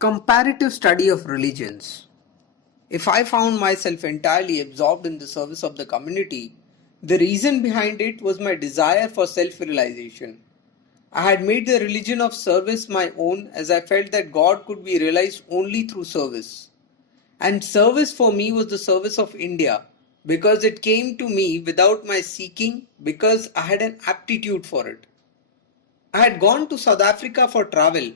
Comparative study of religions. If I found myself entirely absorbed in the service of the community, the reason behind it was my desire for self realization. I had made the religion of service my own as I felt that God could be realized only through service. And service for me was the service of India because it came to me without my seeking because I had an aptitude for it. I had gone to South Africa for travel,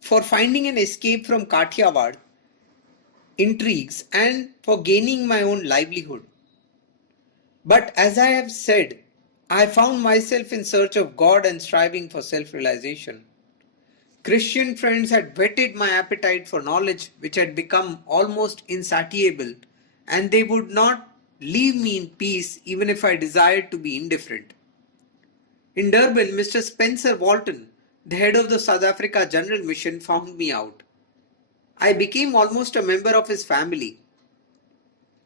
for finding an escape from Kathiawad intrigues and for gaining my own livelihood. But as I have said, I found myself in search of God and striving for self realization. Christian friends had whetted my appetite for knowledge, which had become almost insatiable, and they would not leave me in peace even if I desired to be indifferent. In Durban, Mr. Spencer Walton, the head of the South Africa General Mission, found me out. I became almost a member of his family.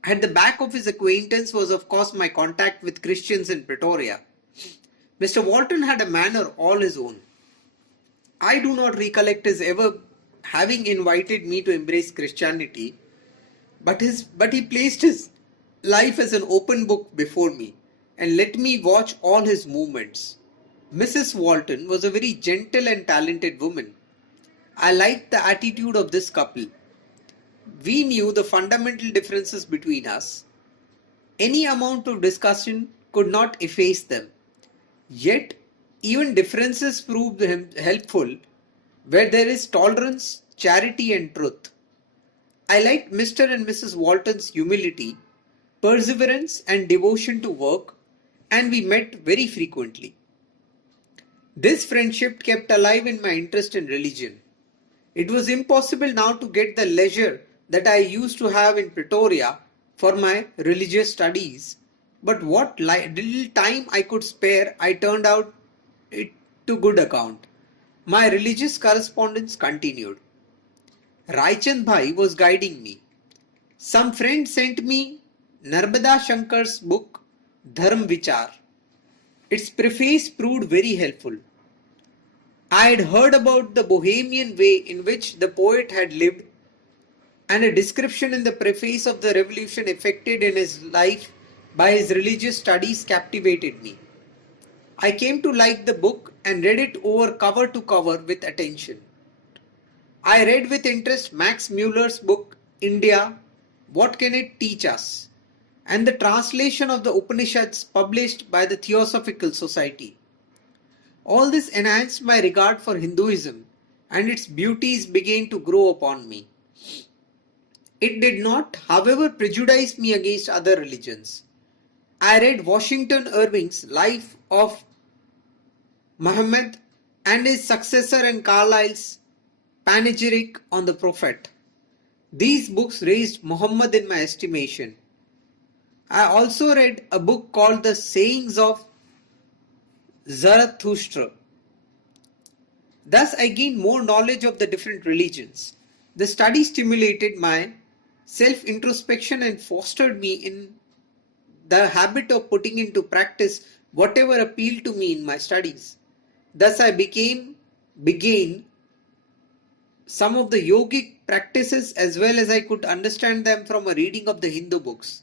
At the back of his acquaintance was, of course, my contact with Christians in Pretoria. Mr. Walton had a manner all his own. I do not recollect his ever having invited me to embrace Christianity, but he placed his life as an open book before me and let me watch all his movements. Mrs. Walton was a very gentle and talented woman. I liked the attitude of this couple. We knew the fundamental differences between us. Any amount of discussion could not efface them. Yet, even differences proved helpful where there is tolerance, charity, and truth. I liked Mr. and Mrs. Walton's humility, perseverance, and devotion to work, and we met very frequently. This friendship kept alive in my interest in religion. It was impossible now to get the leisure that I used to have in Pretoria for my religious studies, but what little time I could spare I turned out it to good account. My religious correspondence continued. Raichand Bhai was guiding me. Some friend sent me Narmada Shankar's book Dharm Vichar. Its preface proved very helpful. I had heard about the bohemian way in which the poet had lived, and a description in the preface of the revolution effected in his life by his religious studies captivated me. I came to like the book and read it over cover to cover with attention. I read with interest Max Muller's book India, What Can It Teach Us? And the translation of the Upanishads published by the Theosophical Society. All this enhanced my regard for Hinduism, and its beauties began to grow upon me. It did not, however, prejudice me against other religions. I read Washington Irving's Life of Muhammad and his successor and Carlyle's Panegyric on the Prophet. These books raised Muhammad in my estimation. I also read a book called The Sayings of Zarathustra. Thus I gained more knowledge of the different religions. The study stimulated my self-introspection and fostered me in the habit of putting into practice whatever appealed to me in my studies. Thus I began some of the yogic practices as well as I could understand them from a reading of the Hindu books.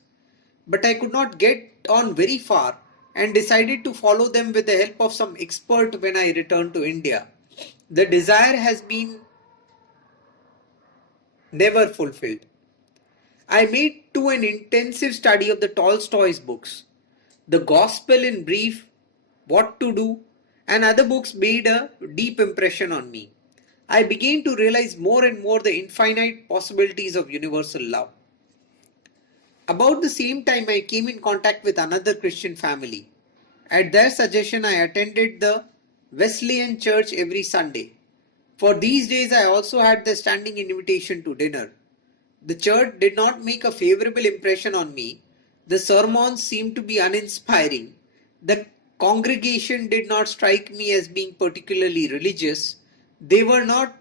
But I could not get on very far and decided to follow them with the help of some expert when I returned to India. The desire has been never fulfilled. I made too an intensive study of the Tolstoy's books. The Gospel in Brief, What to Do, and other books made a deep impression on me. I began to realize more and more the infinite possibilities of universal love. About the same time, I came in contact with another Christian family. At their suggestion, I attended the Wesleyan Church every Sunday. For these days, I also had the standing invitation to dinner. The church did not make a favorable impression on me. The sermons seemed to be uninspiring. The congregation did not strike me as being particularly religious. They were not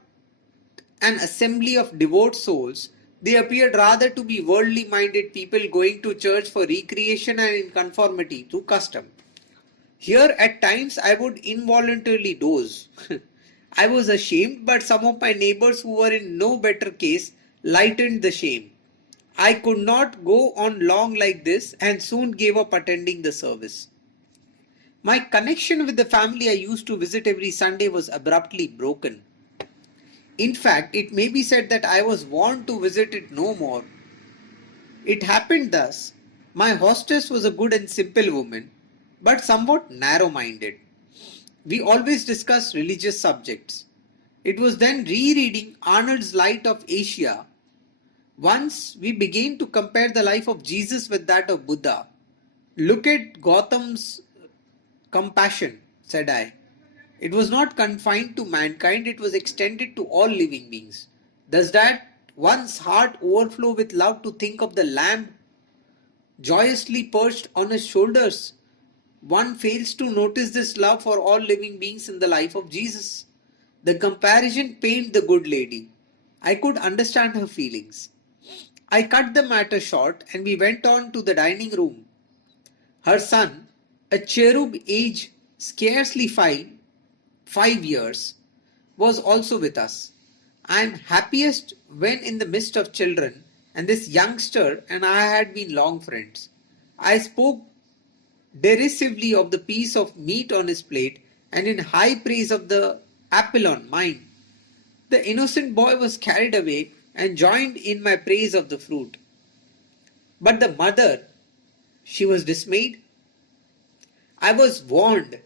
an assembly of devout souls. They appeared rather to be worldly minded people going to church for recreation and in conformity to custom. Here at times I would involuntarily doze. I was ashamed, but some of my neighbors who were in no better case lightened the shame. I could not go on long like this and soon gave up attending the service. My connection with the family I used to visit every Sunday was abruptly broken. In fact, it may be said that I was warned to visit it no more. It happened thus. My hostess was a good and simple woman, but somewhat narrow minded. We always discussed religious subjects. It was then rereading Arnold's Light of Asia. Once we began to compare the life of Jesus with that of Buddha. Look at Gautam's compassion, said I. It was not confined to mankind, it was extended to all living beings. Does that one's heart overflow with love to think of the lamb joyously perched on his shoulders? One fails to notice this love for all living beings in the life of Jesus. The comparison pained the good lady. I could understand her feelings. I cut the matter short and we went on to the dining room. Her son, a cherub aged scarcely 5 years, was also with us. I am happiest when in the midst of children, and this youngster and I had been long friends. I spoke derisively of the piece of meat on his plate and in high praise of the apple on mine. The innocent boy was carried away and joined in my praise of the fruit. But the mother, she was dismayed. I was warned.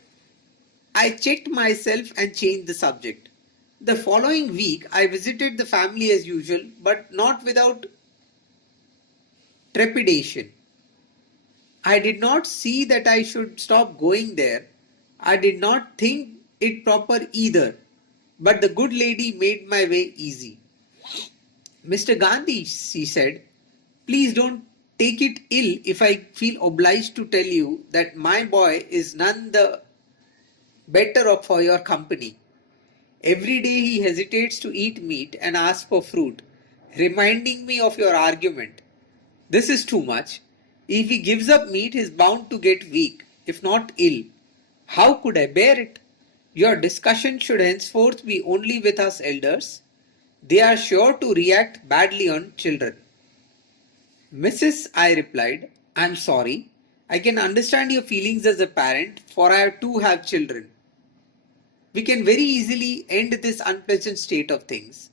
I checked myself and changed the subject. The following week, I visited the family as usual, but not without trepidation. I did not see that I should stop going there. I did not think it proper either. But the good lady made my way easy. Mr. Gandhi, she said, please don't take it ill if I feel obliged to tell you that my boy is none the better off for your company. Every day he hesitates to eat meat and asks for fruit, reminding me of your argument. This is too much. If he gives up meat, he is bound to get weak, if not ill. How could I bear it? Your discussion should henceforth be only with us elders. They are sure to react badly on children. Mrs. I replied, I am sorry. I can understand your feelings as a parent, for I too have children. We can very easily end this unpleasant state of things.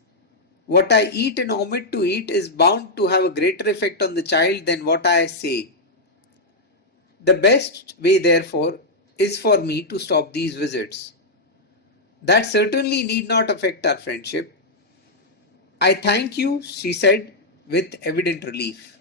What I eat and omit to eat is bound to have a greater effect on the child than what I say. The best way, therefore, is for me to stop these visits. That certainly need not affect our friendship. I thank you, she said with evident relief.